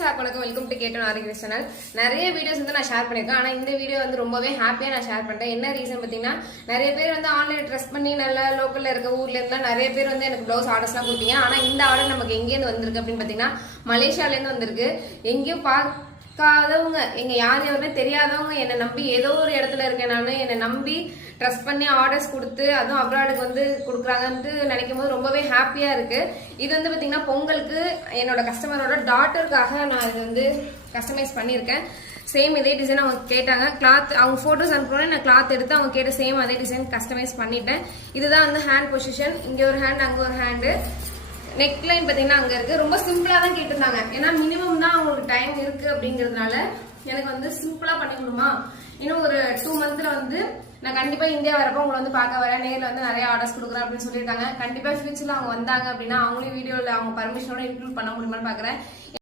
வணக்கம் welcome to கேட்டோம் ஆரோக்கிய channel. நிறைய வீடியோஸ் வந்து நான் ஷேர் பண்ணியிருக்கேன். ஆனால் இந்த வீடியோ வந்து ரொம்பவே ஹாப்பியாக நான் ஷேர் பண்ணுறேன். என்ன ரீசன் பார்த்தீங்கன்னா, நிறைய பேர் வந்து ஆன்லைன் ட்ரெஸ் பண்ணி நல்லா லோக்கலில் இருக்க ஊர்ல இருந்தால் நிறைய பேர் வந்து எனக்கு ப்ளவுஸ் ஆர்டர்ஸ்லாம் கொடுத்தீங்க. ஆனால் இந்த ஆர்டர் நமக்கு எங்கேருந்து வந்திருக்கு அப்படின்னு பார்த்தீங்கன்னா, மலேசியாலேருந்து வந்திருக்கு. எங்கேயும் பார்க்காதவங்க, எங்க யார் யாருமே தெரியாதவங்க என்னை நம்பி ஏதோ ஒரு இடத்துல இருக்கேன். நான் என்னை நம்பி ட்ரஸ்ட் பண்ணி ஆர்டர்ஸ் கொடுத்து அதுவும் அப்ராடுக்கு வந்து கொடுக்குறாங்கன்ட்டு நினைக்கும் போது ரொம்பவே ஹாப்பியாக இருக்குது. இது வந்து பார்த்தீங்கன்னா பொங்கலுக்கு என்னோட கஸ்டமரோட டாட்டருக்காக நான் இது வந்து கஸ்டமைஸ் பண்ணியிருக்கேன். சேம் இதே டிசைன் அவங்க கேட்டாங்க. கிளாத் அவங்க ஃபோட்டோஸ் அனுப்புறோன்னே நான் கிளாத் எடுத்து அவங்க கேட்ட சேம் அதே டிசைன் கஸ்டமைஸ் பண்ணிட்டேன். இதுதான் வந்து ஹேண்ட் பொசிஷன். இங்கே ஒரு ஹேண்ட், அங்கே ஒரு ஹேண்டு. நெக் லைன் பார்த்தீங்கன்னா அங்கே இருக்குது. ரொம்ப சிம்பிளாக தான் கேட்டிருந்தாங்க. ஏன்னா மினிமம் தான் அவங்களுக்கு டைம் இருக்குது அப்படிங்கிறதுனால எனக்கு வந்து சிம்பிளாக பண்ணி கொடுமா. இன்னும் ஒரு 2 மந்த்தில் வந்து நான் கண்டிப்பாக இந்தியா வரப்போ உங்களை வந்து பார்க்க வரேன். நேரில் வந்து நிறைய ஆர்டர்ஸ் கொடுக்குறேன் அப்படின்னு சொல்லியிருக்காங்க. கண்டிப்பாக ஃபியூச்சரில் அவங்க வந்தாங்க அப்படின்னா அவங்களையும் வீடியோவில் அவங்க பர்மிஷனோட இன்க்ளூட் பண்ண முடியுமான்னு பார்க்குறேன்.